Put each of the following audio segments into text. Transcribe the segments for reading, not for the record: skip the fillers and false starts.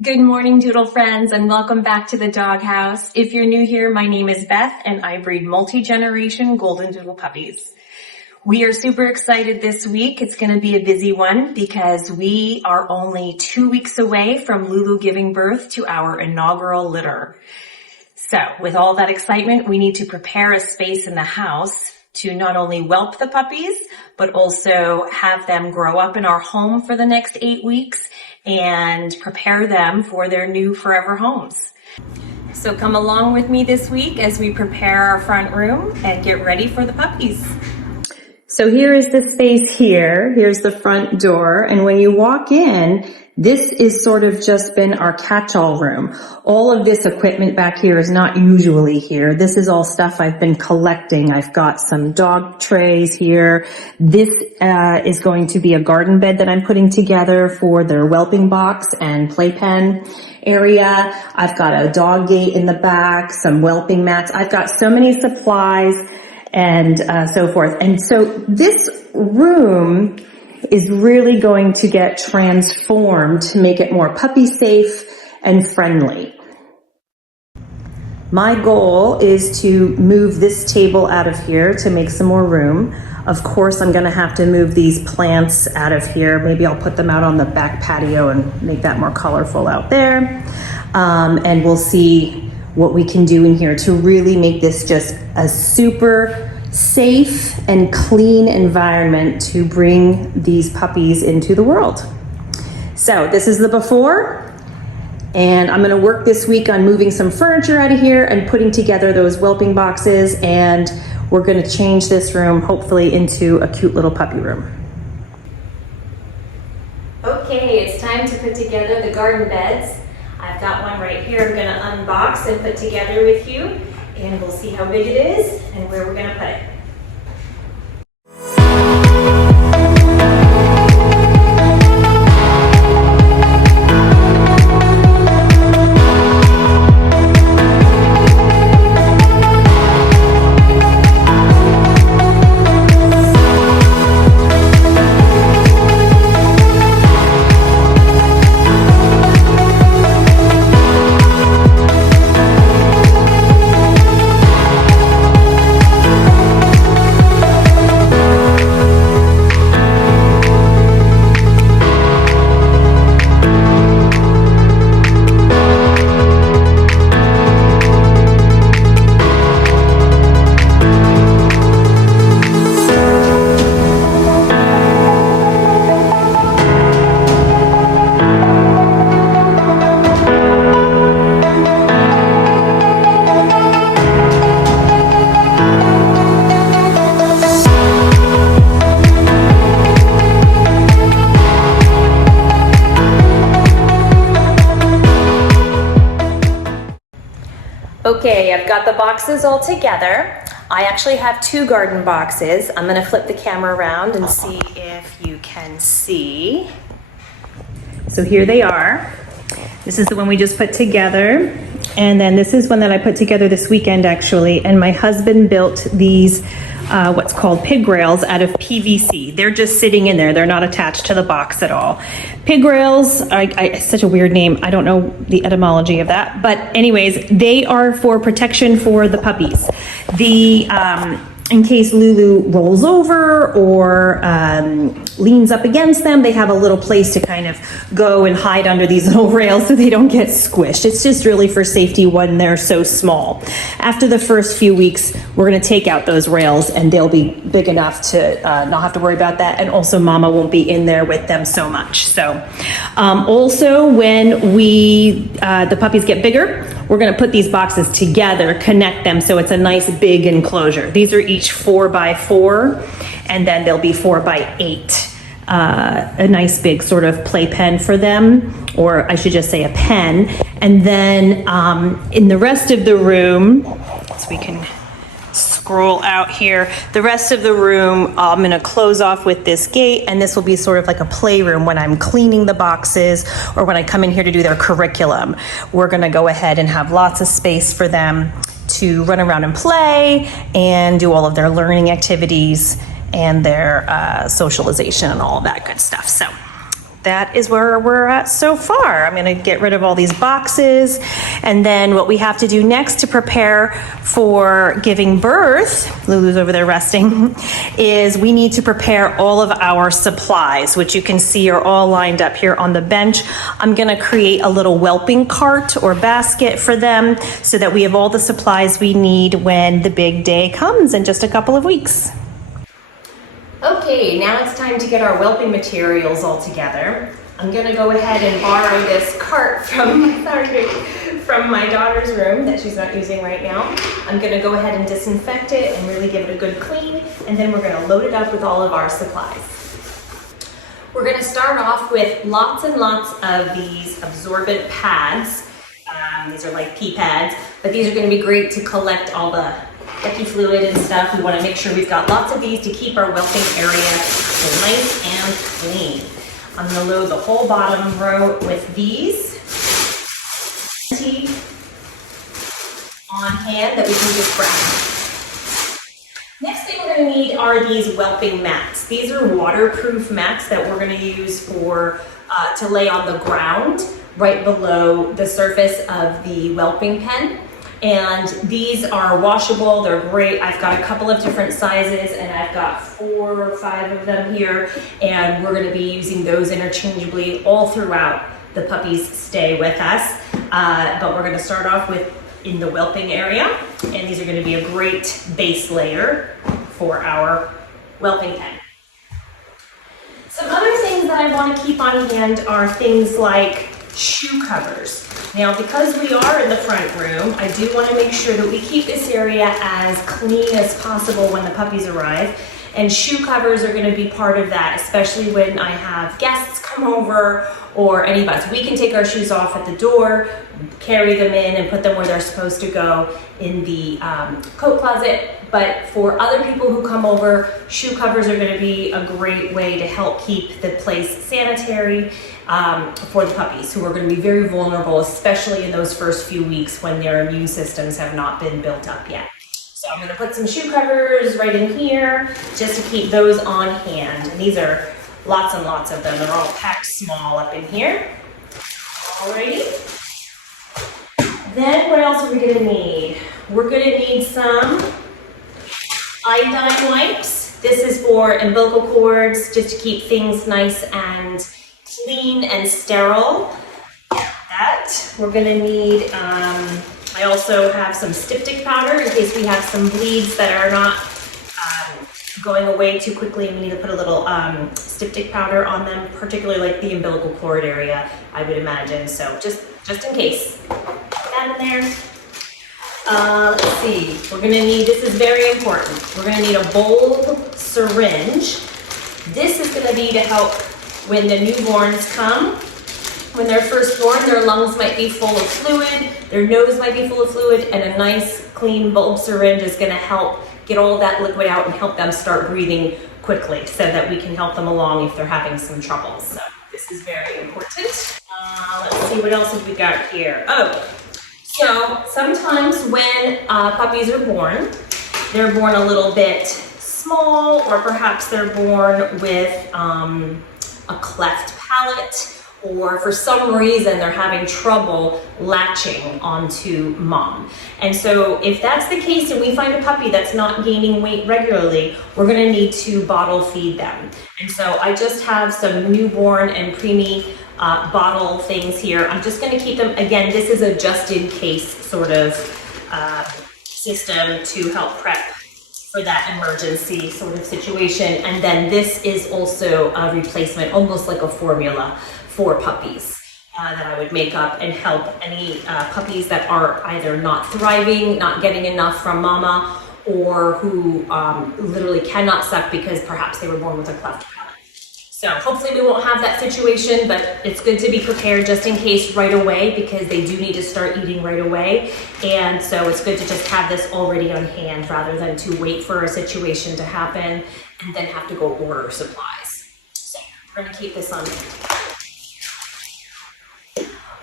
Good morning, Doodle friends, and welcome back to the doghouse. If you're new here, my name is Beth, and I breed multi-generation golden doodle puppies. We are super excited this week. It's going to be a busy one because we are only 2 weeks away from Lulu giving birth to our inaugural litter. So with all that excitement, we need to prepare a space in the house to not only whelp the puppies, but also have them grow up in our home for the next 8 weeks and prepare them for their new forever homes. So come along with me this week as we prepare our front room and get ready for the puppies. So here is the space here. Here's the front door. And when you walk in, this is sort of just been our catch-all room. All of this equipment back here is not usually here. This is all stuff I've been collecting. I've got some dog trays here. This is going to be a garden bed that I'm putting together for their whelping box and playpen area. I've got a dog gate in the back, some whelping mats. I've got so many supplies and so forth. And so this room is really going to get transformed to make it more puppy safe and friendly. My goal is to move this table out of here to make some more room. Of course, I'm gonna have to move these plants out of here. Maybe I'll put them out on the back patio and make that more colorful out there. And we'll see what we can do in here to really make this just a super safe and clean environment to bring these puppies into the world. So this is the before, and I'm going to work this week on moving some furniture out of here and putting together those whelping boxes, and we're going to change this room hopefully into a cute little puppy room. Okay, it's time to put together the garden beds. I've got one right here I'm going to unbox and put together with you, and we'll see how big it is and where we're going to put it. Okay, I've got the boxes all together. I actually have 2 garden boxes. I'm gonna flip the camera around and see if you can see. So here they are. This is the one we just put together. And then this is one that I put together this weekend actually. And my husband built these what's called pig rails out of PVC. They're just sitting in there. They're not attached to the box at all. Pig rails, such a weird name. I don't know the etymology of that. But anyways, they are for protection for the puppies. In case Lulu rolls over or leans up against them, they have a little place to kind of go and hide under these little rails so they don't get squished. It's just really for safety when they're so small. After the first few weeks, we're gonna take out those rails and they'll be big enough to not have to worry about that. And also Mama won't be in there with them so much. So also when the puppies get bigger, we're gonna put these boxes together, connect them so it's a nice big enclosure. These are each 4x4, and then there'll be 4x8. A nice big sort of playpen for them, or I should just say a pen. And then in the rest of the room, so we can scroll out here, the rest of the room I'm gonna close off with this gate, and this will be sort of like a playroom when I'm cleaning the boxes or when I come in here to do their curriculum. We're gonna go ahead and have lots of space for them to run around and play and do all of their learning activities and their socialization and all of that good stuff. So that is where we're at so far. I'm gonna get rid of all these boxes, and then what we have to do next to prepare for giving birth, Lulu's over there resting, is we need to prepare all of our supplies, which you can see are all lined up here on the bench. I'm gonna create a little whelping cart or basket for them so that we have all the supplies we need when the big day comes in just a couple of weeks. Okay, now it's time to get our whelping materials all together. I'm gonna go ahead and borrow this cart from my daughter's room that she's not using right now. I'm gonna go ahead and disinfect it and really give it a good clean, and then we're gonna load it up with all of our supplies. We're gonna start off with lots and lots of these absorbent pads. These are like pee pads, but these are gonna be great to collect all the icky fluid and stuff. We want to make sure we've got lots of these to keep our whelping area nice and clean. I'm going to load the whole bottom row with these on hand that we can just grab. Next thing we're going to need are these whelping mats. These are waterproof mats that we're going to use for to lay on the ground right below the surface of the whelping pen. And these are washable, they're great. I've got a couple of different sizes and I've got 4 or 5 of them here, and we're gonna be using those interchangeably all throughout the puppy's stay with us. But we're gonna start off with in the whelping area, and these are gonna be a great base layer for our whelping pen. Some other things that I wanna keep on hand are things like shoe covers. Now, because we are in the front room, I do want to make sure that we keep this area as clean as possible when the puppies arrive. And shoe covers are going to be part of that, especially when I have guests come over or any of us. We can take our shoes off at the door, carry them in and put them where they're supposed to go in the coat closet. But for other people who come over, shoe covers are going to be a great way to help keep the place sanitary for the puppies, who are going to be very vulnerable, especially in those first few weeks when their immune systems have not been built up yet. So I'm going to put some shoe covers right in here just to keep those on hand. And these are lots and lots of them. They're all packed small up in here. Alrighty. Then what else are we going to need? We're going to need some iodine wipes. This is for umbilical cords, just to keep things nice and clean and sterile. That we're going to need. I also have some styptic powder in case we have some bleeds that are not going away too quickly, and we need to put a little styptic powder on them, particularly like the umbilical cord area, I would imagine. So just in case. Put that in there. Let's see, we're gonna need, this is very important, we're gonna need a bulb syringe. This is gonna be to help when the newborns come. When they're first born, their lungs might be full of fluid, their nose might be full of fluid, and a nice clean bulb syringe is gonna help get all that liquid out and help them start breathing quickly so that we can help them along if they're having some trouble. So this is very important. Let's see, what else have we got here? Oh, so sometimes when puppies are born, they're born a little bit small, or perhaps they're born with a cleft palate, or for some reason they're having trouble latching onto mom. And so if that's the case and we find a puppy that's not gaining weight regularly, we're gonna need to bottle feed them. And so I just have some newborn and preemie bottle things here. I'm just gonna keep them, again, this is a just in case sort of system to help prep for that emergency sort of situation. And then this is also a replacement, almost like a formula for puppies that I would make up and help any puppies that are either not thriving, not getting enough from mama, or who literally cannot suck because perhaps they were born with a cleft palate. So hopefully we won't have that situation, but it's good to be prepared just in case right away, because they do need to start eating right away. And so it's good to just have this already on hand rather than to wait for a situation to happen and then have to go order supplies. So we're gonna keep this on hand.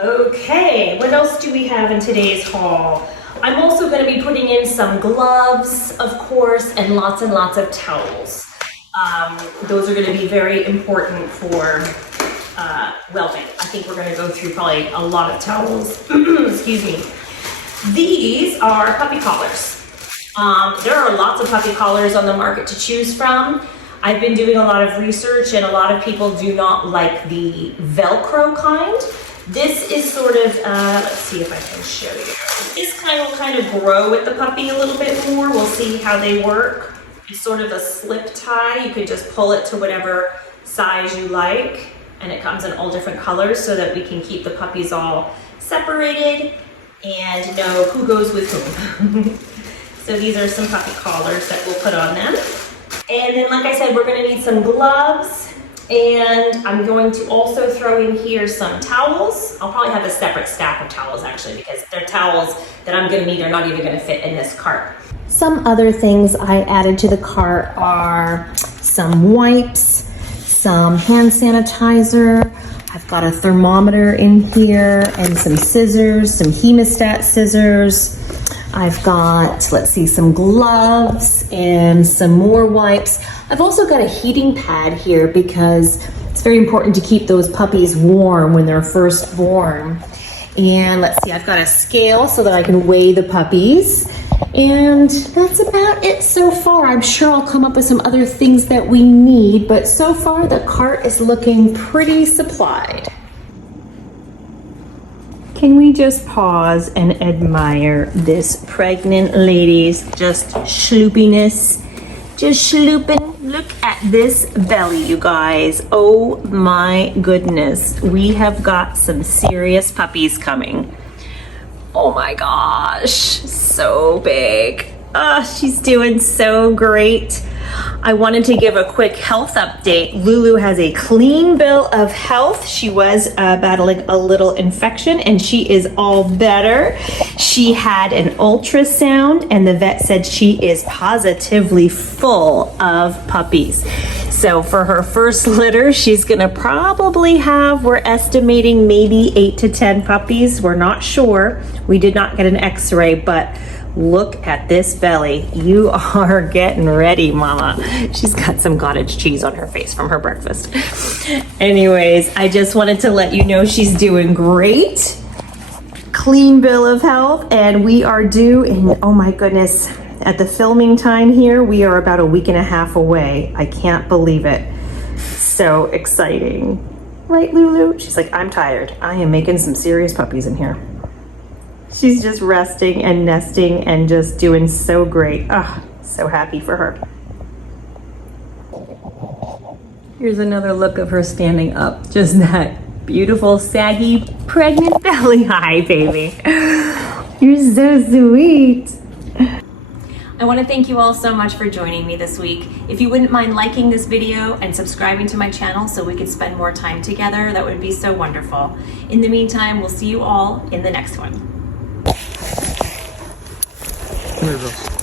Okay, what else do we have in today's haul? I'm also going to be putting in some gloves, of course, and lots of towels. Those are going to be very important for whelping. I think we're gonna go through probably a lot of towels. Excuse me. These are puppy collars. There are lots of puppy collars on the market to choose from. I've been doing a lot of research and a lot of people do not like the Velcro kind. This is sort of, let's see if I can show you. This kind will kind of grow with the puppy a little bit more. We'll see how they work. It's sort of a slip tie. You could just pull it to whatever size you like. And it comes in all different colors so that we can keep the puppies all separated and know who goes with whom. So these are some puppy collars that we'll put on them. And then, like I said, we're gonna need some gloves, and I'm going to also throw in here some towels. I'll probably have a separate stack of towels actually, because they're towels that I'm gonna need are not even gonna fit in this cart. Some other things I added to the cart are some wipes, some hand sanitizer. I've got a thermometer in here and some scissors, some hemostat scissors. I've got, let's see, some gloves and some more wipes. I've also got a heating pad here because it's very important to keep those puppies warm when they're first born. And let's see, I've got a scale so that I can weigh the puppies. And that's about it so far. I'm sure I'll come up with some other things that we need, but so far the cart is looking pretty supplied. Can we just pause and admire this pregnant lady's just schloopiness? Just schlooping. Look at this belly, you guys. Oh my goodness. We have got some serious puppies coming. Oh my gosh, so big. Oh, she's doing so great. I wanted to give a quick health update. Lulu has a clean bill of health. She was battling a little infection and she is all better. She had an ultrasound and the vet said she is positively full of puppies. So for her first litter, she's gonna probably have, we're estimating maybe 8 to 10 puppies. We're not sure. We did not get an x-ray, but look at this belly. You are getting ready, mama. She's got some cottage cheese on her face from her breakfast. Anyways, I just wanted to let you know she's doing great. Clean bill of health, and we are due in, oh my goodness, at the filming time here, we are about a week and a half away. I can't believe it. So exciting. Right, Lulu? She's like, I'm tired. I am making some serious puppies in here. She's just resting and nesting and just doing so great. Oh, so happy for her. Here's another look of her standing up. Just that beautiful, saggy, pregnant belly. Hi, baby. You're so sweet. I want to thank you all so much for joining me this week. If you wouldn't mind liking this video and subscribing to my channel so we could spend more time together, that would be so wonderful. In the meantime, we'll see you all in the next one. Here we go.